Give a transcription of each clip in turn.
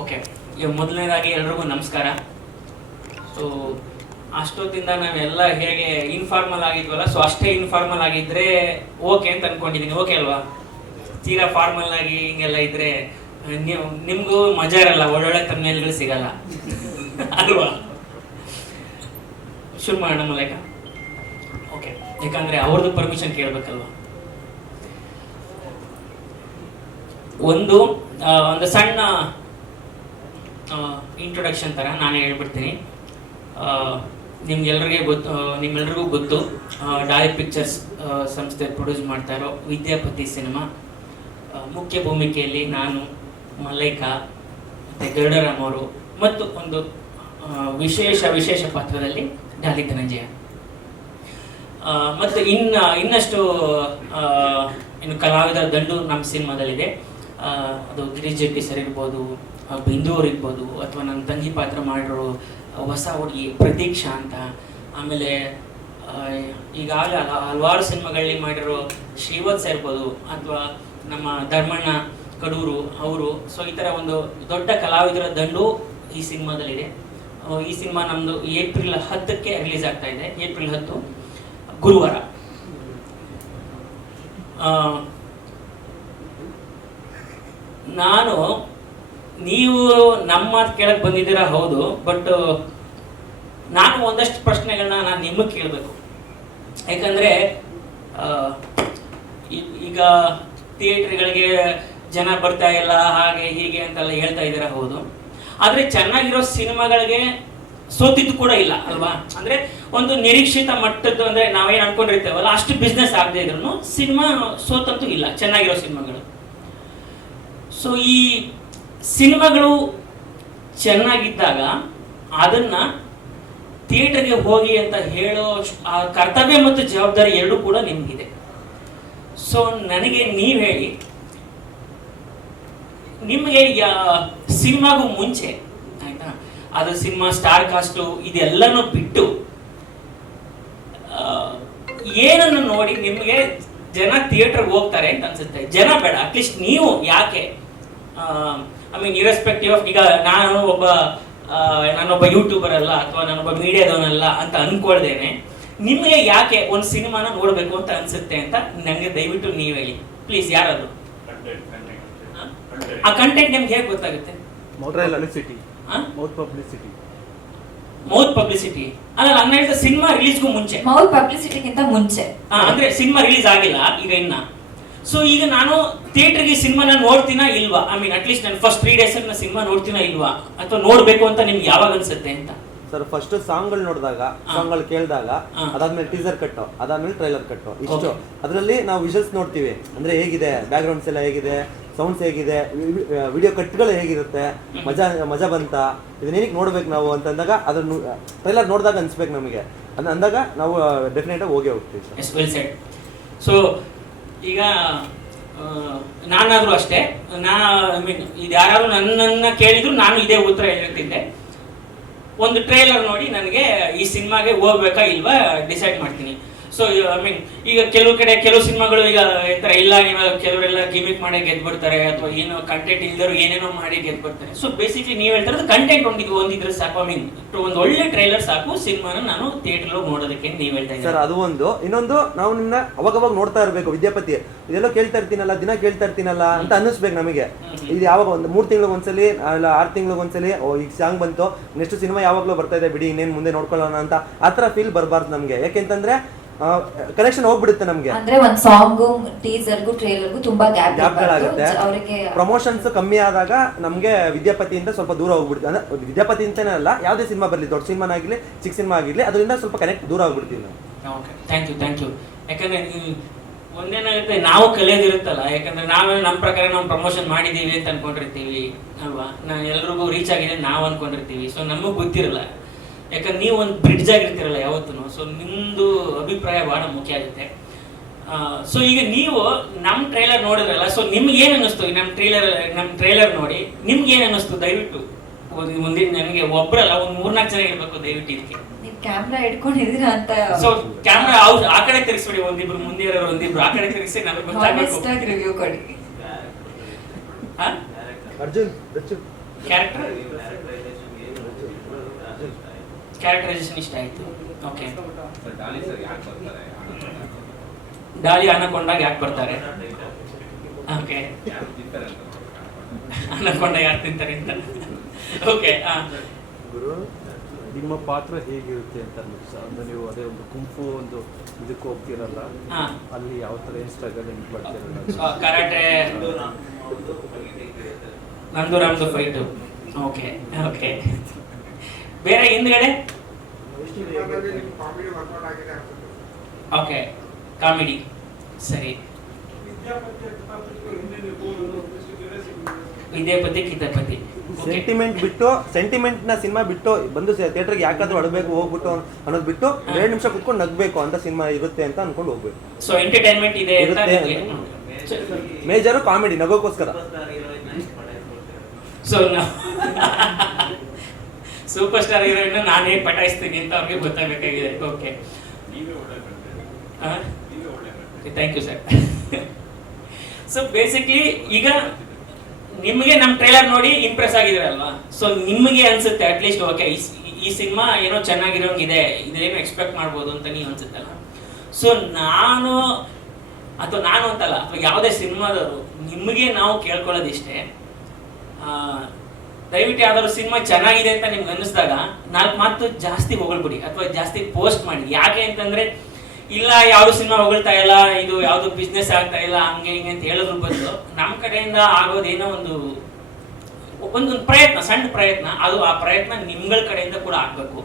Okay, ಈಗ ಮೊದಲನೇದಾಗಿ ಎಲ್ರಿಗೂ ನಮಸ್ಕಾರ. ಸೊ ಅಷ್ಟೊತ್ತಿಂದ ನಾವೆಲ್ಲ ಹೇಗೆ ಇನ್ಫಾರ್ಮಲ್ ಆಗಿದ್ವಲ್ಲ, ಸೊ ಅಷ್ಟೇ ಇನ್ಫಾರ್ಮಲ್ ಆಗಿದ್ರೆ ಓಕೆ ಅಂತ ಅನ್ಕೊಂಡಿದ್ದೀನಿ. ಓಕೆ ಅಲ್ವಾ? ತೀರಾ ಫಾರ್ಮಲ್ ಆಗಿ ಹಿಂಗೆಲ್ಲ ಇದ್ರೆ ನಿಮ್ಗೂ ಮಜಾ ಇರಲ್ಲ, ಒಳ್ಳೊಳ್ಳೆ ತಮ್ಮೇಲ್ಗಳು ಸಿಗಲ್ಲ ಅಲ್ವಾ? ಶುರು ಮಾಡೋಣ ಮಲೈಕ. ಓಕೆ, ಯಾಕಂದ್ರೆ ಅವ್ರದ್ದು ಪರ್ಮಿಷನ್ ಕೇಳಬೇಕಲ್ವಾ. ಒಂದು ಸಣ್ಣ ಇಂಟ್ರೊಡಕ್ಷನ್ ಥರ ನಾನೇ ಹೇಳ್ಬಿಡ್ತೀನಿ. ನಿಮ್ಗೆಲ್ರಿಗೂ ಗೊತ್ತು, ಡಾಲಿ ಪಿಕ್ಚರ್ಸ್ ಸಂಸ್ಥೆ ಪ್ರೊಡ್ಯೂಸ್ ಮಾಡ್ತಾ ಇರೋ ವಿದ್ಯಾಪತಿ ಸಿನಿಮಾ ಮುಖ್ಯ ಭೂಮಿಕೆಯಲ್ಲಿ ನಾನು, ಮಲೈಕಾ ಮತ್ತು ಗರುಡರಾಮ್ ಅವರು, ಮತ್ತು ಒಂದು ವಿಶೇಷ ಪಾತ್ರದಲ್ಲಿ ಡಾಲಿ ಧನಂಜಯ. ಮತ್ತು ಇನ್ನಷ್ಟು ಇನ್ನು ಕಲಾವಿದರ ದಂಡು ನಮ್ಮ ಸಿನಿಮಾದಲ್ಲಿದೆ. ಅದು ಗಿರೀಶ್ ಜೆಟ್ಟಿ ಸರ್ ಇರ್ಬೋದು, ಬಿಂದು ಅವ್ರು ಇರ್ಬೋದು, ಅಥವಾ ನನ್ನ ತಂಗಿ ಪಾತ್ರ ಮಾಡಿರೋ ಹೊಸ ಹುಡುಗಿ ಪ್ರತೀಕ್ಷಾ ಅಂತ. ಆಮೇಲೆ ಈಗಾಗಲೇ ಹಲವಾರು ಸಿನಿಮಾಗಳಲ್ಲಿ ಮಾಡಿರೋ ಶ್ರೀವತ್ಸ ಇರ್ಬೋದು, ಅಥವಾ ನಮ್ಮ ಧರ್ಮಣ್ಣ ಕಡೂರು ಅವರು. ಸೊ ಈ ಥರ ಒಂದು ದೊಡ್ಡ ಕಲಾವಿದರ ದಂಡು ಈ ಸಿನಿಮಾದಲ್ಲಿದೆ. ಈ ಸಿನಿಮಾ ನಮ್ಮದು ಏಪ್ರಿಲ್ 10ಕ್ಕೆ ರಿಲೀಸ್ ಆಗ್ತಾ ಇದೆ. ಏಪ್ರಿಲ್ 10 ಗುರುವಾರ. ನೀವು ನಮ್ಮ ಮಾತು ಕೇಳಕ್ಕೆ ಬಂದಿದ್ದೀರಾ, ಹೌದು. ಬಟ್ ನಾನು ಒಂದಷ್ಟು ಪ್ರಶ್ನೆಗಳನ್ನ ನಾನು ನಿಮಗೆ ಕೇಳಬೇಕು. ಯಾಕಂದರೆ ಈಗ ಥಿಯೇಟ್ರ್ಗಳಿಗೆ ಜನ ಬರ್ತಾ ಇಲ್ಲ, ಹಾಗೆ ಹೀಗೆ ಅಂತೆಲ್ಲ ಹೇಳ್ತಾ ಇದ್ದೀರಾ, ಹೌದು. ಆದರೆ ಚೆನ್ನಾಗಿರೋ ಸಿನಿಮಾಗಳಿಗೆ ಸೋತಿದ್ದು ಕೂಡ ಇಲ್ಲ ಅಲ್ವಾ? ಅಂದರೆ ಒಂದು ನಿರೀಕ್ಷಿತ ಮಟ್ಟದ್ದು, ಅಂದರೆ ನಾವೇನು ಅನ್ಕೊಂಡಿರ್ತೇವಲ್ಲ ಅಷ್ಟು ಬಿಸ್ನೆಸ್ ಆಗದೆ ಇದ್ರು ಸಿನಿಮಾ ಸೋತಂತೂ ಇಲ್ಲ, ಚೆನ್ನಾಗಿರೋ ಸಿನಿಮಾಗಳು. ಸೊ ಈ ಸಿನಿಮಾಗಳು ಚೆನ್ನಾಗಿದ್ದಾಗ ಅದನ್ನು ಥಿಯೇಟರ್ಗೆ ಹೋಗಿ ಅಂತ ಹೇಳೋ ಆ ಕರ್ತವ್ಯ ಮತ್ತು ಜವಾಬ್ದಾರಿ ಎರಡೂ ಕೂಡ ನಿಮಗಿದೆ. ಸೊ ನನಗೆ ನೀವು ಹೇಳಿ, ನಿಮಗೆ ಸಿನಿಮಾಗೂ ಮುಂಚೆ, ಆಯ್ತಾ, ಅದು ಸಿನಿಮಾ ಸ್ಟಾರ್ ಕಾಸ್ಟು ಇದೆಲ್ಲನೂ ಬಿಟ್ಟು ಏನನ್ನು ನೋಡಿ ನಿಮಗೆ ಜನ ಥಿಯೇಟರ್ಗೆ ಹೋಗ್ತಾರೆ ಅಂತ ಅನ್ಸುತ್ತೆ? ಜನ ಬೇಡ, ಅಟ್ಲೀಸ್ಟ್ ನೀವು ಯಾಕೆ, ಐ ಮೀನ್ ಇರೆಸ್ಪೆಕ್ಟಿವ್ ಆಫ್, ಈಗ ನಾನೊಬ್ಬ ಯೂಟ್ಯೂಬರ್ ಅಲ್ಲ ಅಥವಾ ನಾನೊಬ್ಬ ಮೀಡಿಯಾದವನಲ್ಲ ಅಂತ ಅನ್ಕೊಳ್ದೇನೆ ನಿಮಗೆ ಯಾಕೆ ಒಂದು ಸಿನಿಮಾನ ನೋಡಬೇಕು ಅಂತ ಅನ್ಸುತ್ತೆ ಅಂತ ನನಗೆ ದಯವಿಟ್ಟು ನೀವು ಹೇಳಿ ಪ್ಲೀಸ್. ಯಾರಾದ್ರು ಆ ಕಂಟೆಂಟ್ ನಿಮ್ಗೆ ಹೇಗೆ ಗೊತ್ತಾಗುತ್ತೆ? ಮೌತ್ ಪಬ್ಲಿಸಿಟಿ ಅಲ್ಲ, ನಾನು ಹೇಳಿದ ಸಿನಿಮಾ ರಿಲೀಸ್ಗೂ ಮುಂಚೆ. ಮೌತ್ ಪಬ್ಲಿಸಿಟಿಗಿಂತ ಮುಂಚೆ ಅಂದ್ರೆ ಸಿನಿಮಾ ರಿಲೀಸ್ ಆಗಿಲ್ಲ ಈಗ ಇನ್ನ. ಸೊ ಈಗ ನಾನು ಥಿಯೇಟರ್ಗೆ ಸಿನಿಮಾನ ನೋಡ್ತೀನಾ ಇಲ್ವಾ? ಐ ಮೀನ್ ಅಟ್ಲೀಸ್ಟ್ ನಾನು ಫಸ್ಟ್ 3 days ನಾನು ಸಿನಿಮಾ ನೋಡ್ತೀನಾ ಇಲ್ವಾ, ಅಥವಾ ನೋಡ್ಬೇಕು ಅಂತ ನಿಮ್ಗೆ ಯಾವಾಗ ಅನ್ಸುತ್ತೆ ಅಂತ? ಸರ್, ಫಸ್ಟ್ ಸಾಂಗ್ಗಳು ನೋಡಿದಾಗ, ಸಾಂಗ್ಗಳು ಕೇಳಿದಾಗ, ಅದಾದ್ಮೇಲೆ ಟೀಸರ್ ಕಟ್ಟು, ಅದಾದ್ಮೇಲೆ ಟ್ರೈಲರ್ ಕಟ್ಟು, ಇಷ್ಟು. ಅದರಲ್ಲಿ ನಾವು ವಿಷಲ್ಸ್ ನೋಡ್ತೀವಿ, ಅಂದ್ರೆ ಹೇಗಿದೆ ಬ್ಯಾಕ್ಗ್ರೌಂಡ್ಸ್ ಎಲ್ಲ ಹೇಗಿದೆ, ಸೌಂಡ್ಸ್ ಹೇಗಿದೆ, ವಿಡಿಯೋ ಕಟ್ಗಳು ಹೇಗಿರುತ್ತೆ, ಮಜಾ ಬಂತ, ಇದನ್ನೇನಕ್ಕೆ ನೋಡ್ಬೇಕು ನಾವು ಅಂತ ಅಂದಾಗ ಅದನ್ನು ಟ್ರೈಲರ್ ನೋಡಿದಾಗ ಅನ್ಸ್ಬೇಕು ನಮಗೆ. ಅಂದಾಗ ನಾವು ಡೆಫಿನೆಟ್ ಆಗಿ ಹೋಗ್ತೀವಿ. ಸೊ ಈಗ ನಾನಾದ್ರೂ ಅಷ್ಟೇ, ಐ ಮೀನ್ ಇದು ಯಾರಾದ್ರೂ ನನ್ನನ್ನು ಕೇಳಿದ್ರು ನಾನು ಇದೇ ಉತ್ತರ ಹೇಳ್ತಿದ್ದೆ. ಒಂದು ಟ್ರೇಲರ್ ನೋಡಿ ನನಗೆ ಈ ಸಿನಿಮಾಗೆ ಹೋಗ್ಬೇಕಾ ಇಲ್ವಾ ಡಿಸೈಡ್ ಮಾಡ್ತೀನಿ. ಸೊ ಐ ಮೀನ್ ಈಗ ಕೆಲವು ಸಿನಿಮಾಗಳು ಈಗ ಎಂತರ ಇಲ್ಲ, ನೀವು ಕೆಲವರೆಲ್ಲ ಗಿಮಿಕ್ ಮಾಡಿ ಗೆದ್ಬಿಡ್ತಾರೆ, ಅಥವಾ ಏನೋ ಕಂಟೆಂಟ್ ಇಲ್ದರು ಏನೇನೋ ಮಾಡಿ ಗೆದ್ಬಿಡ್ತಾರೆ. ಸೊ ಬೇಸಿಕ್ಲಿ ನೀವು ಹೇಳ್ತಾರೆ ಕಂಟೆಂಟ್ ಒಂದಿದ್ರೆ ಸಾಕು, ಐ ಮೀನ್ ಒಂದು ಒಳ್ಳೆ ಟ್ರೈಲರ್ ಸಾಕು ಸಿನಿಮಾನ ನಾನು ಥಿಯೇಟರ್ ನೋಡೋದಕ್ಕೆ. ನೀವು ಹೇಳ್ತಾ ಇದ್ದೀರಾ ಸರ್, ಅದು ಒಂದು. ಇನ್ನೊಂದು, ನಾವು ನಿಮ್ಮನ್ನ ಅವಾಗ ನೋಡ್ತಾ ಇರಬೇಕು. ವಿದ್ಯಾಪತಿ ಇದೆಲ್ಲ ಕೇಳ್ತಾ ಇರ್ತೀನಲ್ಲ, ದಿನ ಕೇಳ್ತಾ ಇರ್ತೀನಲ್ಲ ಅಂತ ಅನ್ನಿಸ್ಬೇಕು ನಮಗೆ. ಇದು ಯಾವಾಗ ಒಂದು 3 ತಿಂಗಳಿಗೊಂದ್ಸಲಿ ಇಲ್ಲ 6 ತಿಂಗಳಿಗೊಂದ್ಸಲಿ, ಈಗ ಸಾಂಗ್ ಬಂತು, ನೆಕ್ಸ್ಟ್ ಸಿನಿಮಾ ಯಾವಾಗಲೂ ಬರ್ತಾ ಇದೆ ಬಿಡಿ, ಇನ್ನೇನು ಮುಂದೆ ನೋಡ್ಕೊಳ್ಳೋಣ ಅಂತ ಆ ಥರ ಫೀಲ್ ಬರಬಾರ್ದು ನಮಗೆ. ಯಾಕೆಂತಂದ್ರೆ ಕನೆಕ್ಷನ್ ಹೋಗ್ಬಿಡುತ್ತೆ ನಮಗೆ. ಅಂದ್ರೆ ಒಂದು ಸಾಂಗು ಟೀಸರ್ಗೂ ಟ್ರೇಲರ್ಗೂ ತುಂಬಾ ಗ್ಯಾಪ್ಗಳಾಗುತ್ತೆ. ಪ್ರಮೋಷನ್ಸ್ ಕಮ್ಮಿ ಆದಾಗ ನಮಗೆ ವಿದ್ಯಾಪತಿಯಿಂದ ಸ್ವಲ್ಪ ದೂರ ಹೋಗ್ಬಿಡ್ತೀವಿ. ಅಂದ್ರೆ ವಿದ್ಯಾಪತಿ ಅಂತಾನೆ ಅಲ್ಲ, ಯಾವುದೇ ಸಿನಿಮಾ ಬರಲಿ, ದೊಡ್ಡ ಸಿನಿಮಾ ಆಗಿರ್ಲಿ ಚಿಕ್ಕ ಸಿನಿಮಾ ಆಗಿರ್ಲಿ, ಅದರಿಂದ ಸ್ವಲ್ಪ ಕನೆಕ್ಟ್ ದೂರ ಹೋಗ್ಬಿಡ್ತೀವಿ ನಾವು. Okay, thank you. ಯಾಕಂದ್ರೆ ಒಂದೇನಾಗುತ್ತೆ, ನಾವು ಕಲಿಯೋದಿರುತ್ತಲ್ಲ, ಯಾಕಂದ್ರೆ ನಮ್ಮ ಪ್ರಕಾರ ನಾವು ಪ್ರಮೋಷನ್ ಮಾಡಿದೀವಿ ಅಂತ ಅನ್ಕೊಂಡಿರ್ತೀವಿ ಅಲ್ವಾ, ಎಲ್ರಿಗೂ ರೀಚ್ ಆಗಿದೆ ನಾವು ಅನ್ಕೊಂಡಿರ್ತೀವಿ. ಸೊ ನಮಗ್ ಗೊತ್ತಿರಲ್ಲ, ಯಾಕಂದ್ರೆ ನೀವು ಒಂದು ಬ್ರಿಡ್ಜ್ ಆಗಿರ್ತೀರಲ್ಲ ಯಾವತ್ತೂ. ಸೊ ನಿಮ್ಮದು ಅಭಿಪ್ರಾಯ ಬಹಳ ಮುಖ್ಯ ಆಗುತ್ತೆ. ಸೊ ಈಗ ನೀವು ನಮ್ಮ ಟ್ರೈಲರ್ ನೋಡಿದ್ರಲ್ಲ, ಸೊ ನಿಮ್ಗೆ ಏನು ಅನ್ನಿಸ್ತು ನಮ್ಮ ಟ್ರೈಲರ್ ನೋಡಿ? ನಿಮ್ಗೆ ಏನು ಅನ್ನಿಸ್ತು? ದಯವಿಟ್ಟು ಮುಂದಿನ ನನಗೆ ಒಬ್ಬರಲ್ಲ ಒಂದು 3-4 ಜನ ಇರಬೇಕು ದಯವಿಟ್ಟು ಇದಕ್ಕೆ. ಕ್ಯಾಮ್ರಾ ಇಟ್ಕೊಂಡಿದ್ದೀರಾ ಅಂತ. ಸೊ ಕ್ಯಾಮ್ರಾ ಆ ಕಡೆ ತಿರ್ಗಿಸ್ಬಿಡಿ, ಒಂದಿಬ್ರು ಮುಂದೆ ಇರೋರು ಒಂದಿಬ್ರು ಆ ಕಡೆ ತಿರ್ಗಿಸಿ ನಮಗೆ ಗೊತ್ತಾಗಬೇಕು. ರಿವ್ಯೂ ಕೊಡಿ. ಅರ್ಜುನ್ ಕ್ಯಾರೆಕ್ಟರೈಸೇಷನ್ ಇಷ್ಟ ಆಯ್ತು. ಓಕೆ, ಡಾಲಿ ಅನಕೊಂಡಾಗ ಯಾಕೆ ಬರ್ತಾರೆ? ಓಕೆ, ಅನಕೊಂಡ ಯಾರು ತಿಂತಾರೆ ಅಂತ. ಓಕೆ, ಗುರು ನಿಮ್ಮ ಪಾತ್ರ ಹೇಗಿರುತ್ತೆ ಅಂತ ಅಂದ್ರೆ ನೀವು ಅದೇ ಒಂದು ಕುಂಫು ಒಂದು ಇದಕ್ಕೆ ಹೋಗ್ತೀರಲ್ಲ, ಅಲ್ಲಿ ಯಾವ ತರ ಸ್ಟ್ರಗಲ್ ಹೆಂಗ್ ಪಡ್ತೀರಲ್ಲ? ಕರಾಟೆ ನಂದು ರಾಮ್ದು ಫೈಟು. ಓಕೆ ಓಕೆ, ಬೇರೆ ಹಿಂದ್ಗಡೆ ಓಕೆ ಕಾಮಿಡಿ. ಸರಿ, ವಿದ್ಯಾಪತಿ ಕಿತಾಪತಿ. ಸೆಂಟಿಮೆಂಟ್ ನ ಸಿನಿಮಾ ಬಿಟ್ಟು ಬಂದು ಥಿಯೇಟರ್ಗೆ ಯಾಕಾದ್ರೂ ಅಡಬೇಕು ಹೋಗ್ಬಿಟ್ಟು ಅನ್ನೋದು ಬಿಟ್ಟು 2 ನಿಮಿಷ ಕುತ್ಕೊಂಡು ನಗ್ಬೇಕು ಅಂತ ಸಿನಿಮಾ ಇರುತ್ತೆ ಅಂತ ಅನ್ಕೊಂಡು ಹೋಗ್ಬೇಕು. ಸೊ ಎಂಟರ್ಟೈನ್ಮೆಂಟ್ ಇದೆ ಮೇಜರು ಕಾಮಿಡಿ ನಗೋಕ್ಕೋಸ್ಕರ. ಸೊ ಸೂಪರ್ ಸ್ಟಾರ್ ಹೀರೋಯಿನ್ ನಾನೇ ಪಟಾಯಿಸ್ತೀನಿ ಅಂತ ಅವ್ರಿಗೆ ಗೊತ್ತಾಗಬೇಕಾಗಿದೆ. Okay, thank you sir. So basically ಈಗ ನಿಮಗೆ ನಮ್ಮ ಟ್ರೈಲರ್ ನೋಡಿ ಇಂಪ್ರೆಸ್ ಆಗಿದ್ರಲ್ವಾ, ಸೊ ನಿಮಗೆ ಅನ್ಸುತ್ತೆ ಅಟ್ಲೀಸ್ಟ್ ಓಕೆ ಈ ಸಿನಿಮಾ ಏನೋ ಚೆನ್ನಾಗಿರೋಂಗಿದೆ, ಇದೇನೋ ಎಕ್ಸ್ಪೆಕ್ಟ್ ಮಾಡ್ಬೋದು ಅಂತ ನೀವು ಅನ್ಸುತ್ತಲ್ಲ. ಸೊ ನಾನು ಅಂತಲ್ಲ, ಅಥವಾ ಯಾವುದೇ ಸಿನಿಮಾದವರು ನಿಮಗೆ ನಾವು ಕೇಳ್ಕೊಳ್ಳೋದಿಷ್ಟೇ, ದಯವಿಟ್ಟು ಯಾವ್ದಾದ್ರು ಸಿನಿಮಾ ಚೆನ್ನಾಗಿದೆ ಅಂತ ನಿಮ್ಗೆ ಅನ್ನಿಸಿದಾಗ 4 ಮಾತು ಜಾಸ್ತಿ ಹೊಗಳ್ಬಿಡಿ ಅಥವಾ ಜಾಸ್ತಿ ಪೋಸ್ಟ್ ಮಾಡಿ. ಯಾಕೆ ಅಂತಂದ್ರೆ ಇಲ್ಲ ಯಾವ್ದು ಸಿನಿಮಾ ಹೊಗಳ್ತಾ ಇಲ್ಲ, ಇದು ಯಾವ್ದು ಬಿಸ್ನೆಸ್ ಆಗ್ತಾ ಇಲ್ಲ, ಹಂಗೆ ಹಿಂಗೆ ಅಂತ ಹೇಳೋದ್ರ ಬದಲು ನಮ್ಮ ಕಡೆಯಿಂದ ಆಗೋದೇನೋ ಒಂದು ಪ್ರಯತ್ನ, ಸಣ್ಣ ಪ್ರಯತ್ನ, ಅದು ಆ ಪ್ರಯತ್ನ ನಿಮ್ಗಳ ಕಡೆಯಿಂದ ಕೂಡ ಆಗ್ಬೇಕು.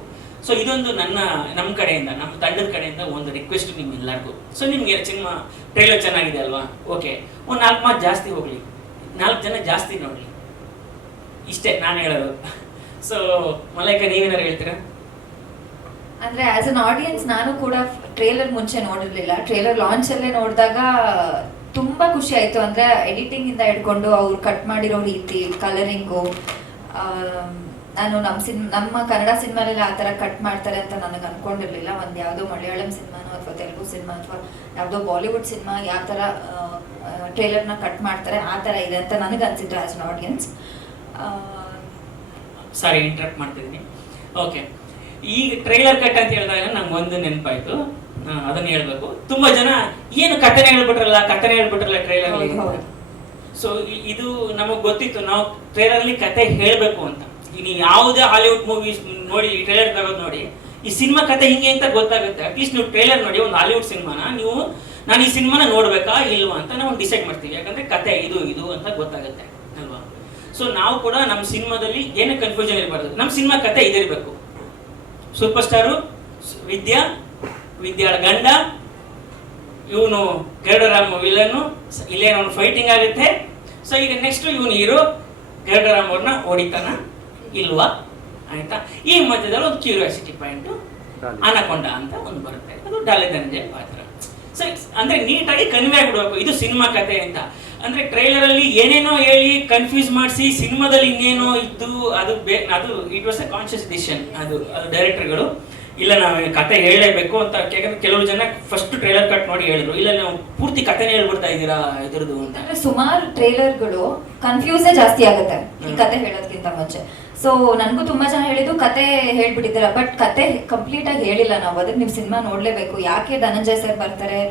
ಸೊ ಇದೊಂದು ನಮ್ಮ ಕಡೆಯಿಂದ, ನಮ್ಮ ತಂಡದ ಕಡೆಯಿಂದ ಒಂದು ರಿಕ್ವೆಸ್ಟ್ ನಿಮ್ಗೆಲ್ಲರಿಗೂ. ಸೊ ನಿಮ್ಗೆ ಸಿನಿಮಾ ಟ್ರೈಲರ್ ಚೆನ್ನಾಗಿದೆ ಅಲ್ವಾ, ಓಕೆ ಒಂದು 4 ಮಾತು ಜಾಸ್ತಿ ಹೋಗ್ಲಿ, 4 ಜನ ಜಾಸ್ತಿ ನೋಡ್ಲಿ, ಇಷ್ಟೇ ನಾನು ಹೇಳೋದು. ಸೊ ಮಲೈಕ ನೀವೇನಾರು ಹೇಳ್ತೀರಾ? ಅಂದ್ರೆ ಆಸ್ ಅನ್ ಆಡಿಯನ್ಸ್ ನಾನು ಕೂಡ ಟ್ರೇಲರ್ ಮುಂಚೆ ನೋಡಿರ್ಲಿಲ್ಲ. ಟ್ರೇಲರ್ ಲಾಂಚ್ ಅಲ್ಲೇ ನೋಡಿದಾಗ ತುಂಬಾ ಖುಷಿ ಆಯ್ತು. ಅಂದ್ರೆ ಎಡಿಟಿಂಗ್ ಇಂದ ಹಿಡ್ಕೊಂಡು ಅವ್ರು ಕಟ್ ಮಾಡಿರೋ ರೀತಿ, ಕಲರಿಂಗು, ನಾನು ನಮ್ಮ ಕನ್ನಡ ಸಿನಿಮಾಲೆಲ್ಲ ಆ ತರ ಕಟ್ ಮಾಡ್ತಾರೆ ಅಂತ ನನಗೆ ಅನ್ಕೊಂಡಿರ್ಲಿಲ್ಲ. ಒಂದ್ ಯಾವ್ದೋ ಮಲಯಾಳಂ ಸಿನಿಮಾನೋ ಅಥವಾ ತೆಲುಗು ಸಿನಿಮಾ ಅಥವಾ ಯಾವ್ದೋ ಬಾಲಿವುಡ್ ಸಿನಿಮಾ ಯಾವ ತರ ಟ್ರೇಲರ್ನ ಕಟ್ ಮಾಡ್ತಾರೆ ಆ ತರ ಇದೆ ಅಂತ ನನಗೆ ಅನ್ಸಿತ್ತು as an audience. Sorry interrupt ಮಾಡ್ತಿದ್ದೀನಿ. ಓಕೆ, ಈಗ ಟ್ರೈಲರ್ ಕಟ್ ಅಂತ ಹೇಳಿದಾಗ ನಂಗೆ ಒಂದು ನೆನಪಾಯ್ತು, ಅದನ್ನ ಹೇಳ್ಬೇಕು. ತುಂಬಾ ಜನ ಏನು ಕಥೆನೇ ಹೇಳ್ಬಿಟ್ರಲ್ಲ ಟ್ರೈಲರ್. ಸೊ ಇದು ನಮಗ್ ಗೊತ್ತಿತ್ತು, ನಾವು ಟ್ರೈಲರ್ ಅಲ್ಲಿ ಕತೆ ಹೇಳ್ಬೇಕು ಅಂತ. ನೀವು ಯಾವುದೇ ಹಾಲಿವುಡ್ ಮೂವೀಸ್ ನೋಡಿ, ಟ್ರೈಲರ್ ತಗೋದು ನೋಡಿ, ಈ ಸಿನಿಮಾ ಕತೆ ಹಿಂಗೆ ಅಂತ ಗೊತ್ತಾಗುತ್ತೆ. ಅಟ್ಲೀಸ್ಟ್ ನೀವು ಟ್ರೈಲರ್ ನೋಡಿ ಒಂದು ಹಾಲಿವುಡ್ ಸಿನಿಮಾನ, ನಾನು ಈ ಸಿನಿಮಾನ ನೋಡ್ಬೇಕಾ ಇಲ್ವಾ ಅಂತ ನಾವು ಡಿಸೈಡ್ ಮಾಡ್ತೀವಿ. ಯಾಕಂದ್ರೆ ಕತೆ ಇದು ಅಂತ ಗೊತ್ತಾಗುತ್ತೆ ಅಲ್ವಾ. ಸೊ ನಾವು ಕೂಡ ನಮ್ಮ ಸಿನಿಮಾದಲ್ಲಿ ಏನೇ ಕನ್ಫ್ಯೂಷನ್ ಇರಬಾರ್ದು, ನಮ್ಮ ಸಿನಿಮಾ ಕತೆ ಇದಿರ್ಬೇಕು. ಸೂಪರ್ ಸ್ಟಾರು ವಿದ್ಯಾಳ ಗಂಡ, ಇವನು ಗರುಡರಾಮ್ ವಿಲನ್ನು, ಇಲ್ಲೇನೋ ಫೈಟಿಂಗ್ ಆಗುತ್ತೆ. ಸೊ ಈಗ ನೆಕ್ಸ್ಟ್ ಇವನು ಹೀರೋ ಗರುಡರಾಮ್ ಅವ್ರನ್ನ ಹೊಡಿತಾನ ಇಲ್ವಾ, ಆಯ್ತಾ. ಈ ಮಧ್ಯದಲ್ಲಿ ಒಂದು ಕ್ಯೂರಿಯಾಸಿಟಿ ಪಾಯಿಂಟ್ ಅನಕೊಂಡ ಅಂತ ಒಂದು ಬರುತ್ತೆ, ಅದು ಡಾಲಿ ಧನಂಜಯ ಪಾತ್ರ. ಸೊ ಅಂದ್ರೆ ನೀಟಾಗಿ ಕನ್ವೆ ಆಗ್ಬಿಡ್ಬೇಕು ಇದು ಸಿನಿಮಾ ಕತೆ ಅಂತ. ಅಂದ್ರೆ ಟ್ರೈಲರ್ ಅಲ್ಲಿ ಏನೇನೋ ಹೇಳಿ ಕನ್ಫ್ಯೂಸ್ ಮಾಡಿಸಿ ಸಿನಿಮಾದಲ್ಲಿ ಇನ್ನೇನೋ ಇದ್ದು ಅದು it was A conscious decision. ಅದು ಡೈರೆಕ್ಟರ್ಗಳು ಇಲ್ಲ ನಾವು ಕತೆ ಹೇಳಲೇಬೇಕು ಅಂತ. ಯಾಕಂದ್ರೆ ಕೆಲವರು ಜನ ಫಸ್ಟ್ ಟ್ರೈಲರ್ ಕಟ್ ನೋಡಿ ಹೇಳಿದ್ರು, ಇಲ್ಲ ನಾವು ಪೂರ್ತಿ ಕತೆನೇ ಹೇಳ್ಬಿಡ್ತಾ ಇದ್ದೀರಾ ಇದ್ರದ್ದು ಅಂತ. ಅಂದ್ರೆ ಸುಮಾರು ಟ್ರೈಲರ್ಗಳು ಕನ್ಫ್ಯೂಸೇ ಜಾಸ್ತಿ ಆಗುತ್ತೆ ಈ ಕತೆ ಹೇಳೋದಕ್ಕಿಂತ ಮುಂಚೆ. ಸೊ ನನ್ಗೂ ತುಂಬಾ ಜನ ಹೇಳಿದ್ದು ಕತೆ ಹೇಳ್ಬಿಟ್ಟಿದ್ದೀರಾ, ಬಟ್ ಕತೆ ಕಂಪ್ಲೀಟ್ ಆಗಿ ಹೇಳಿಲ್ಲ ನಾವು. ಅದಕ್ಕೆ ನೀವು ಸಿನಿಮಾ ನೋಡ್ಲೇಬೇಕು. ಯಾಕೆ ಧನಂಜಯ ಸರ್ ಬರ್ತಾರೆ,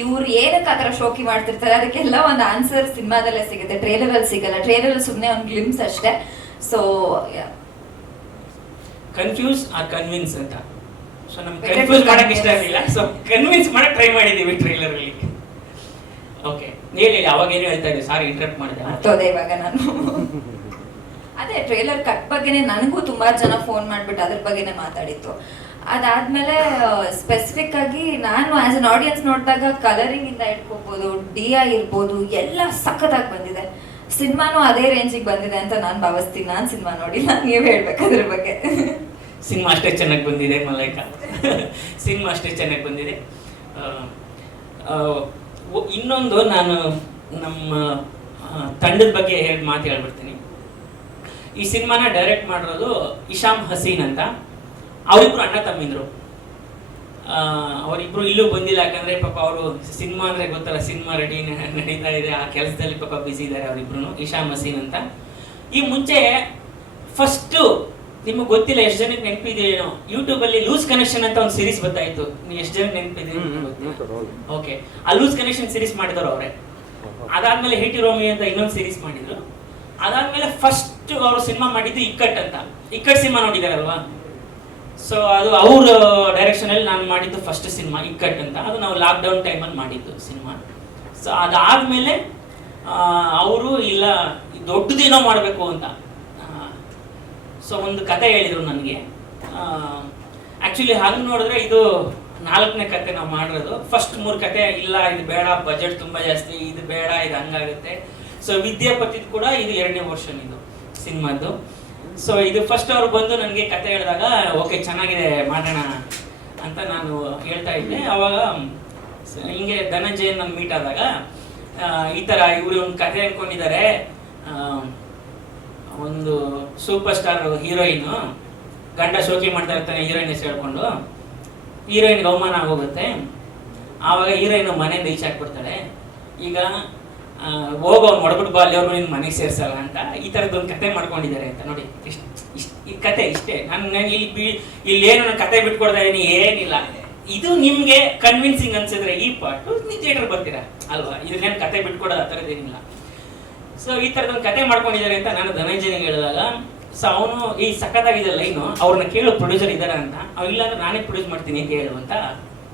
ಇವ್ರು ಏನಕ್ಕೆ ಆತರ ಶೋಕಿ ಮಾಡ್ತಿರ್ತಾರೆ, ಅದಕ್ಕೆಲ್ಲ ಒಂದು ಆನ್ಸರ್ ಸಿನಿಮಾದಲ್ಲೇ ಸಿಗುತ್ತೆ, ಟ್ರೇಲರ್ ಅಲ್ಲಿ ಸಿಗಲ್ಲ. ಟ್ರೇಲರ್ ಅಲ್ಲಿ ಸುಮ್ಮನೆ ಒಂದು ಗ್ಲಿಮ್ಸ್ ಅಷ್ಟೇ. ಸೊ ಕನ್ಫ್ಯೂಸ್ ಆರ್ ಕನ್ವಿನ್ಸ್ ಅಂತ. ಸೊ ನಮ್ಗೆ ಕನ್ಫ್ಯೂಸ್ ಮಾಡಕ್ ಇಷ್ಟ ಆಗಿಲ್ಲ, ಸೊ ಕನ್ವಿನ್ಸ್ ಮಾಡಕ್ ಟ್ರೈ ಮಾಡಿದೀವಿ ಟ್ರೈಲರ್ ಅಲ್ಲಿ. ಓಕೆ, ಹೇಳಿ ಅವಾಗ ಏನು ಹೇಳ್ತಾ ಇದ್ದೀವಿ, ಸಾರಿ ಇಂಟರಪ್ಟ್ ಮಾಡಿದೆ. ಅರ್ಥೋದೆ ಇವಾಗ ನಾನು. ಅದೇ ಟ್ರೇಲರ್ ಕಟ್ ಬಗ್ಗೆನೆ ನನಗೂ ತುಂಬಾ ಜನ ಫೋನ್ ಮಾಡ್ಬಿಟ್ಟು ಅದ್ರ ಬಗ್ಗೆನೆ ಮಾತಾಡಿತ್ತು. ಅದಾದ್ಮೇಲೆ ಸ್ಪೆಸಿಫಿಕ್ ಆಗಿ ನಾನು ಆಸ್ ಅನ್ ಆಡಿಯನ್ಸ್ ನೋಡಿದಾಗ ಕಲರಿಂಗ್ ಇಂದ ಇಟ್ಕೋಬಹುದು, DI ಇರ್ಬೋದು, ಎಲ್ಲ ಸಖತ್ತಾಗಿ ಬಂದಿದೆ. ಸಿನಿಮಾನು ಅದೇ ರೇಂಜಿಗೆ ಬಂದಿದೆ ಅಂತ ನಾನು ಭಾವಿಸ್ತೀನಿ. ನಾನು ಸಿನಿಮಾ ನೋಡಿಲ್ಲ, ನೀವ್ ಹೇಳ್ಬೇಕು ಅದ್ರ ಬಗ್ಗೆ. ಸಿನಿಮಾ ಅಷ್ಟೇ ಚೆನ್ನಾಗಿ ಬಂದಿದೆ ಮಲೈಕ, ಸಿನಿಮಾ ಅಷ್ಟೇ ಚೆನ್ನಾಗಿ ಬಂದಿದೆ. ಇನ್ನೊಂದು ನಾನು ನಮ್ಮ ತಂಡದ ಬಗ್ಗೆ ಮಾತು ಹೇಳ್ಬಿಡ್ತೀನಿ. ಈ ಸಿನಿಮಾನ ಡೈರೆಕ್ಟ್ ಮಾಡಿರೋದು ಇಶಾಮ್ ಹಸೀನ್ ಅಂತ. ಅವರಿಬ್ರು ಅಣ್ಣ ತಮ್ಮಿದ್ರು. ಅವರಿಬ್ರು ಇಲ್ಲೂ ಬಂದಿಲ್ಲ, ಯಾಕಂದ್ರೆ ಪಾಪ ಅವರು ಸಿನಿಮಾ ಅಂದ್ರೆ ಗೊತ್ತಲ್ಲ, ಸಿನಿಮಾ ರೆಡಿ ನಡೀತಾ ಇದೆ, ಆ ಕೆಲಸದಲ್ಲಿ ಪಾಪ ಬಿಸಿ ಇದ್ದಾರೆ ಅವರಿಬ್ರು. ಇಶಾಮ್ ಹಸೀನ್ ಅಂತ ಈ ಮುಂಚೆ ಫಸ್ಟು ನಿಮಗೆ ಗೊತ್ತಿಲ್ಲ ಎಷ್ಟು ಜನಕ್ಕೆ ನೆನಪಿದೆಯೇನೋ, ಯೂಟ್ಯೂಬಲ್ಲಿ ಲೂಸ್ ಕನೆಕ್ಷನ್ ಅಂತ ಒಂದು ಸೀರೀಸ್ ಬರ್ತಾಯಿತ್ತು. ನೀವು ಎಷ್ಟು ಜನಕ್ಕೆ ನೆನಪಿದೆ? ಓಕೆ, ಆ ಲೂಸ್ ಕನೆಕ್ಷನ್ ಸೀರೀಸ್ ಮಾಡಿದವರು ಅವರೇ. ಅದಾದ್ಮೇಲೆ ಹಿಟಿ ರೋಮಿ ಅಂತ ಇನ್ನೊಂದು ಸೀರೀಸ್ ಮಾಡಿದ್ರು. ಅದಾದ್ಮೇಲೆ ಫಸ್ಟ್ ಅವರು ಸಿನಿಮಾ ಮಾಡಿದ್ದು ಇಕ್ಕಟ್ ಅಂತ. ಇಕ್ಕಟ್ ಸಿನಿಮಾ ನೋಡಿದಾರಲ್ವಾ? ಸೊ ಅದು ಅವ್ರ ಡೈರೆಕ್ಷನ್ ಅಲ್ಲಿ ನಾನು ಮಾಡಿದ್ದು ಫಸ್ಟ್ ಸಿನಿಮಾ ಇಕ್ಕಟ್ ಅಂತ. ಅದು ನಾವು ಲಾಕ್ಡೌನ್ ಟೈಮಲ್ಲಿ ಮಾಡಿದ್ದು ಸಿನಿಮಾ. ಸೊ ಅದಾದ್ಮೇಲೆ ಅವರು ಇಲ್ಲ ದೊಡ್ಡದೇನೋ ಮಾಡಬೇಕು ಅಂತ ಸೊ ಒಂದು ಕತೆ ಹೇಳಿದರು ನನಗೆ. ಆ್ಯಕ್ಚುಲಿ ಹಾಗೆ ನೋಡಿದ್ರೆ ಇದು 4ನೇ ಕತೆ ನಾವು ಮಾಡಿರೋದು. ಫಸ್ಟ್ 3 ಕತೆ ಇಲ್ಲ ಇದು ಬೇಡ, ಬಜೆಟ್ ತುಂಬ ಜಾಸ್ತಿ, ಇದು ಬೇಡ, ಇದು ಹಂಗಾಗುತ್ತೆ. ಸೊ ವಿದ್ಯಾಪತಿದು ಕೂಡ ಇದು 2ನೇ ವರ್ಷನ್ ಇದು ಸಿನಿಮಾದ್ದು. ಸೊ ಇದು ಫಸ್ಟ್ ಅವ್ರು ಬಂದು ನನಗೆ ಕತೆ ಹೇಳಿದಾಗ ಓಕೆ ಚೆನ್ನಾಗಿದೆ ಮಾಡೋಣ ಅಂತ ನಾನು ಹೇಳ್ತಾ ಇದ್ದೆ. ಅವಾಗ ಹಿಂಗೆ ಧನಂಜಯನ್ ನನ್ನ ಮೀಟ್ ಆದಾಗ ಈ ಥರ ಇವರು ಒಂದು ಕತೆ ಅಂದ್ಕೊಂಡಿದ್ದಾರೆ, ಒಂದು ಸೂಪರ್ ಸ್ಟಾರ್ ಹೀರೋಯಿನು ಗಂಡ ಶೋಕಿ ಮಾಡ್ತಾ ಇರ್ತಾನೆ ಹೀರೋಯಿನ್ ಹೆಸರು ಹೇಳ್ಕೊಂಡು, ಹೀರೋಯಿನ್ಗೆ ಅವಮಾನ ಆಗೋಗುತ್ತೆ. ಆವಾಗ ಹೀರೋಯಿನ್ ಮನೆಯಿಂದ ಈಚೆ ಹಾಕ್ಬಿಡ್ತಾಳೆ. ಈಗ ಹೋಗೋ ಅವ್ನು ಹೊಡ್ಬಿಟ್ಟು ಬಾ ಅಲ್ಲಿವ್ರಿಗೂ ನಿನ್ನ ಮನೆಗೆ ಸೇರ್ಸಲ್ಲ ಅಂತ ಈ ಥರದ್ದೊಂದು ಕತೆ ಮಾಡ್ಕೊಂಡಿದ್ದಾರೆ ಅಂತ. ನೋಡಿ ಈ ಕತೆ ಇಷ್ಟೇ. ನಾನು ಇಲ್ಲಿ ಏನು ನಾನು ಕತೆ ಬಿಟ್ಕೊಡ್ತಾ ಇದ್ದೀನಿ ಏನಿಲ್ಲ. ಇದು ನಿಮಗೆ ಕನ್ವಿನ್ಸಿಂಗ್ ಅನ್ಸಿದ್ರೆ ಈ ಪಾರ್ಟು ನೀವು ಥಿಯೇಟರ್ ಬರ್ತೀರಾ ಅಲ್ವಾ? ಇದನ್ನೇನು ಕತೆ ಬಿಟ್ಕೊಡೋದು ಆ ಥರದ್ದೇನಿಲ್ಲ. ಸೊ ಈ ಥರದೊಂದು ಕತೆ ಮಾಡ್ಕೊಂಡಿದ್ದಾರೆ ಅಂತ ನಾನು ಧನಂಜಯನಿಗೆ ಹೇಳಿದಾಗ ಸೊ ಅವನು ಈ ಸಖತ್ತಾಗಿದೆ ಲೈನು, ಅವ್ರನ್ನ ಕೇಳೋ ಪ್ರೊಡ್ಯೂಸರ್ ಇದ್ದಾರೆ ಅಂತ. ಅವ್ ಇಲ್ಲಾಂದ್ರೆ ನಾನೇ ಪ್ರೊಡ್ಯೂಸ್ ಮಾಡ್ತೀನಿ ಅಂತ ಹೇಳು ಅಂತ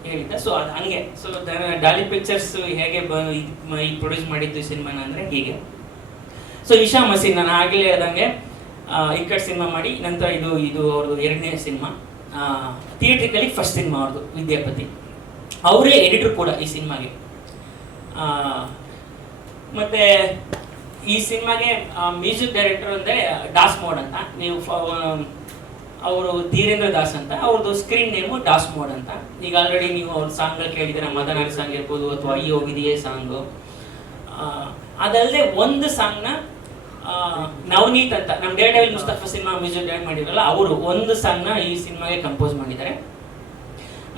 ಹೇಳಿದ್ದ. ಸೊ ಅದು ಹಂಗೆ. ಸೊ ಡಾಲಿ ಪಿಕ್ಚರ್ಸ್ ಹೇಗೆ ಈ ಪ್ರೊಡ್ಯೂಸ್ ಮಾಡಿದ್ದು ಸಿನಿಮಾನ ಅಂದರೆ ಹೀಗೆ. ಸೊ ಇಶಾ ಮಸೀನ್ ನಾನು ಆಗಲೇ ಹೇಳ್ದಂಗೆ ಇಕ್ಕಟ್ ಸಿನಿಮಾ ಮಾಡಿ ನಂತರ ಇದು ಅವ್ರದ್ದು 2ನೇ ಸಿನಿಮಾ. ಥಿಯೇಟ್ರಿಕಲಿ ಫಸ್ಟ್ ಸಿನಿಮಾ ಅವ್ರದ್ದು ವಿದ್ಯಾಪತಿ. ಅವರೇ ಎಡಿಟರ್ ಕೂಡ ಈ ಸಿನಿಮಾಗೆ. ಮತ್ತು ಈ ಸಿನಿಮಾಗೆ ಮ್ಯೂಸಿಕ್ ಡೈರೆಕ್ಟರ್ ಅಂದರೆ ಡಾಸ್ ಮೋಡ್ ಅಂತ. ನೀವು ಅವರು ಧೀರೇಂದ್ರ ದಾಸ್ ಅಂತ, ಅವ್ರದ್ದು ಸ್ಕ್ರೀನ್ ನೇಮು ಡಾಸ್ ಮೋಡ್ ಅಂತ. ಈಗ ಆಲ್ರೆಡಿ ನೀವು ಅವ್ರ ಸಾಂಗ್ಗಳು ಕೇಳಿದ್ರೆ ಮದನಾರಿ ಸಾಂಗ್ ಇರ್ಬೋದು ಅಥವಾ ಅಯ್ಯೋ ಹೋಗಿದೆಯೇ ಸಾಂಗು. ಅದಲ್ಲದೆ ಒಂದು ಸಾಂಗ್ನ ನವನೀತ್ ಅಂತ ನಮ್ಮ ಡೇರ್ಡೆವಿಲ್ ಮುಸ್ತಫಾ ಸಿನಿಮಾ ಮ್ಯೂಸಿಕ್ ಡೈರೆಕ್ಟ್ ಮಾಡಿದ್ರಲ್ಲ ಅವರು ಒಂದು ಸಾಂಗ್ನ ಈ ಸಿನಿಮಾಗೆ ಕಂಪೋಸ್ ಮಾಡಿದ್ದಾರೆ.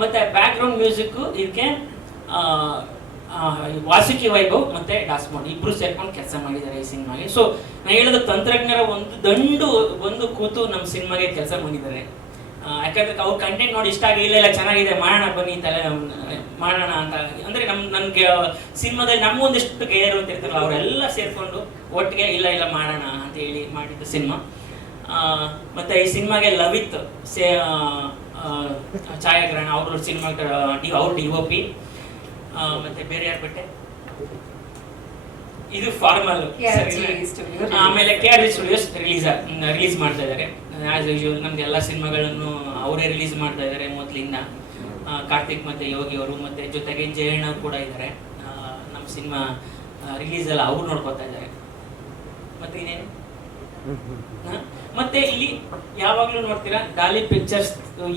ಮತ್ತು ಬ್ಯಾಕ್ಗ್ರೌಂಡ್ ಮ್ಯೂಸಿಕ್ಕು ಇದಕ್ಕೆ ವಾಸುಕಿ ವೈಭವ್ ಮತ್ತು ಡಾಸ್ ಮೋಡ್ ಇಬ್ಬರು ಸೇರ್ಕೊಂಡು ಕೆಲಸ ಮಾಡಿದ್ದಾರೆ ಈ ಸಿನಿಮಾಗೆ. ಸೊ ನಾನು ಹೇಳೋದು ತಂತ್ರಜ್ಞರ ಒಂದು ಕೂತು ನಮ್ಮ ಸಿನಿಮಾಗೆ ಕೆಲಸ ಮಾಡಿದ್ದಾರೆ. ಯಾಕಂದ್ರೆ ಅವ್ರ ಕಂಟೆಂಟ್ ನೋಡಿ ಇಷ್ಟ ಆಗಿ ಇಲ್ಲ ಚೆನ್ನಾಗಿದೆ ಮಾಡೋಣ ಬನ್ನಿ ತಲೆ ಮಾಡೋಣ ಅಂತ. ಅಂದರೆ ನನಗೆ ಸಿನಿಮಾದಲ್ಲಿ ನಮಗೊಂದಿಷ್ಟು ಗೇರು ಅಂತ ಇರ್ತಾರಲ್ಲ ಅವರೆಲ್ಲ ಸೇರಿಕೊಂಡು ಒಟ್ಟಿಗೆ ಇಲ್ಲ ಮಾಡೋಣ ಅಂತ ಹೇಳಿ ಮಾಡಿದ್ದು ಸಿನಿಮಾ. ಮತ್ತು ಈ ಸಿನಿಮಾಗೆ ಲವಿತ್ ಛಾಯಾಗ್ರಹಣ ಅವರು ಸಿನಿಮಾ ಅವ್ರ DOP. ಮತ್ತೆ ಬೇರೆ ಯಾರು ಬಿಟ್ಟೆ ಇದು ಫಾರ್ಮಲ್. ಆಮೇಲೆ KRG ಸ್ಟುಡಿಯೋಸ್ ರಿಲೀಸ್ ಮಾಡ್ತಾ ಇದ್ದಾರೆ. ಆಸ್ ಯೂಶುವಲ್ ನಮ್ದು ಎಲ್ಲ ಸಿನಿಮಾಗಳನ್ನು ಅವರೇ ರಿಲೀಸ್ ಮಾಡ್ತಾ ಇದ್ದಾರೆ ಮೊದಲಿಂದ. ಕಾರ್ತಿಕ್ ಮತ್ತು ಯೋಗಿ ಅವರು ಮತ್ತು ಜೊತೆಗೆ ಜಯಣ್ಣ ಅವರು ಕೂಡ ಇದ್ದಾರೆ. ನಮ್ಮ ಸಿನಿಮಾ ರಿಲೀಸ್ ಎಲ್ಲ ಅವ್ರು ನೋಡ್ಕೊತಾ ಇದ್ದಾರೆ. ಮತ್ತೆ ಇನ್ನೇನು ಮತ್ತೆ ಇಲ್ಲಿ ಯಾವಾಗಲೂ ನೋಡ್ತೀರಾ ಡಾಲಿ ಪಿಕ್ಚರ್ಸ್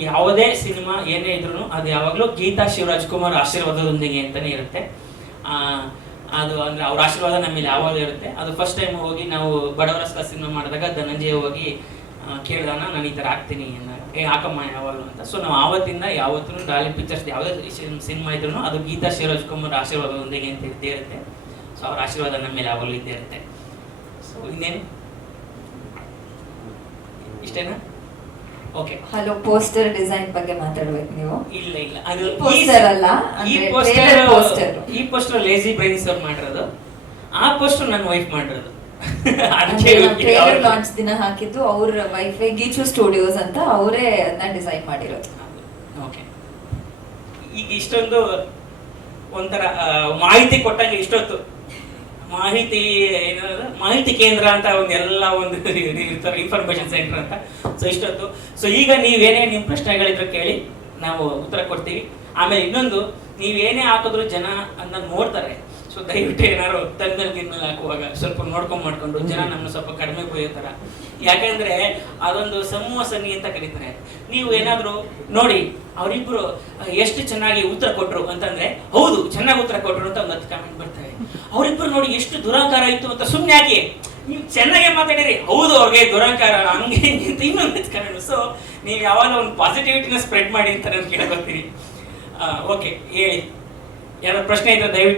ಯಾವುದೇ ಸಿನಿಮಾ ಏನೇ ಇದ್ರು ಅದು ಯಾವಾಗಲೂ ಗೀತಾ ಶಿವರಾಜ್ಕುಮಾರ್ ಆಶೀರ್ವಾದದೊಂದಿಗೆ ಅಂತಲೇ ಇರುತ್ತೆ. ಅದು ಅಂದರೆ ಅವ್ರ ಆಶೀರ್ವಾದ ನಮ್ಮ ಮೇಲೆ ಯಾವಾಗಲೂ ಇರುತ್ತೆ. ಅದು ಫಸ್ಟ್ ಟೈಮ್ ಹೋಗಿ ನಾವು ಬಡವರಸ್ಕ ಸಿನಿಮಾ ಮಾಡಿದಾಗ ಧನಂಜಯ ಹೋಗಿ ಕೇಳಿದಾನ ನಾನು ಈ ಥರ ಆಗ್ತೀನಿ ಅಂದಾಗ ಹಾಕಮ್ಮ ಯಾವಾಗಲೂ ಅಂತ. ಸೊ ನಾವು ಆವತ್ತಿಂದ ಯಾವತ್ತೂ ಡಾಲಿ ಪಿಕ್ಚರ್ಸ್ ಯಾವುದೇ ಸಿನಿಮಾ ಇದ್ರೂ ಅದು ಗೀತಾ ಶಿವರಾಜ್ಕುಮಾರ್ ಆಶೀರ್ವಾದದೊಂದಿಗೆ ಅಂತ ಇದ್ದೇ ಇರುತ್ತೆ. ಸೊ ಅವ್ರ ಆಶೀರ್ವಾದ ನಮ್ಮ ಮೇಲೆ ಯಾವಾಗಲೂ ಇದ್ದೇ ಇರುತ್ತೆ. ಸೊ ಇನ್ನೇನು ಇಷ್ಟೇನಾ? ಓಕೆ. ಹಲೋ, ಪೋಸ್ಟರ್ ಡಿಸೈನ್ ಬಗ್ಗೆ ಮಾತಾಡ್ಬೇಕು ನೀವು. ಇಲ್ಲ ಅದು ಪೋಸ್ಟರ್ ಅಲ್ಲ, ಈ ಪೋಸ್ಟರ್ ಲೇಜಿ ಬ್ರೈನ್ಸ್ ಅವ್ರು ಮಾಡಿರೋದು. ಆ ಪೋಸ್ಟರ್ ನನ್ನ ವೈಫ್ ಮಾಡಿರೋದು. ಟ್ರೇಲರ್ ಲಾಂಚ್ ದಿನ ಹಾಕಿದ್ದು ಅವ್ರ ವೈಫ್ ಗೀಚು ಸ್ಟುಡಿಯೋಸ್ ಅಂತ ಅವರೇ ಅದನ್ನ ಡಿಸೈನ್ ಮಾಡಿರೋದು. ಓಕೆ. ಈಗ ಇಷ್ಟೊಂದು ಒಂಥರ ಮಾಹಿತಿ ಕೊಟ್ಟಂಗೆ ಇಷ್ಟೊತ್ತು ಮಾಹಿತಿ ಕೇಂದ್ರ ಅಂತ ಒಂದು ಇರ್ತಾರೆ, ಇನ್ಫಾರ್ಮೇಶನ್ ಸೆಂಟರ್ ಅಂತ. ಸೊ ಇಷ್ಟೊತ್ತು ಸೊ ಈಗ ನೀವೇನೇ ನಿಮ್ಮ ಪ್ರಶ್ನೆಗಳಿದ್ರೆ ಕೇಳಿ ನಾವು ಉತ್ತರ ಕೊಡ್ತೀವಿ. ಆಮೇಲೆ ಇನ್ನೊಂದು, ನೀವೇನೇ ಹಾಕಿದ್ರು ಜನ ಅದನ್ನ ನೋಡ್ತಾರೆ. ಸೊ ದಯವಿಟ್ಟು ಏನಾದ್ರು ತನ್ನಲ್ಲಿ ಹಾಕುವಾಗ ಸ್ವಲ್ಪ ಮಾಡ್ಕೊಂಡು ಜನ ನಮ್ಮನ್ನ ಸ್ವಲ್ಪ ಕಡಿಮೆ ಬೈಯೋ ಥರ. ಯಾಕೆಂದ್ರೆ ಅದೊಂದು ಸಮೂಹ ಸನ್ನಿ ಅಂತ ಕರೀತಾರೆ. ನೀವು ಏನಾದರೂ ನೋಡಿ ಅವರಿಬ್ರು ಎಷ್ಟು ಚೆನ್ನಾಗಿ ಉತ್ತರ ಕೊಟ್ಟರು ಅಂತಂದ್ರೆ ಹೌದು ಚೆನ್ನಾಗಿ ಉತ್ತರ ಕೊಟ್ಟರು ಅಂತ ಒಂದು 10 ಕಾಮೆಂಟ್ ಬರ್ತವೆ. ಅವರಿಬ್ರು ನೋಡಿ ಎಷ್ಟು ದುರಾಂಕಾರ ಇತ್ತು ಅಂತ ಸುಮ್ಮನೆ ಹಾಕಿ ನೀವು ಚೆನ್ನಾಗೇ ಮಾತಾಡಿರಿ ಹೌದು ಅವ್ರಿಗೆ ದುರಾಂಕಾರ ಹಂಗೆ ಅಂತ ಇನ್ನೊಂದು ಕಾಮೆಂಟ್. ಸೊ ನೀವು ಯಾವಾಗ ಒಂದು ಪಾಸಿಟಿವಿಟಿನ ಸ್ಪ್ರೆಡ್ ಮಾಡಿ ಅಂತ ನಾನು ಕೇಳ್ಕೊತೀನಿ. ಓಕೆ, ಹೇಳಿ ಯಾರೋ ಪ್ರಶ್ನೆ ಇದ್ರೆ ದಯವಿಟ್ಟು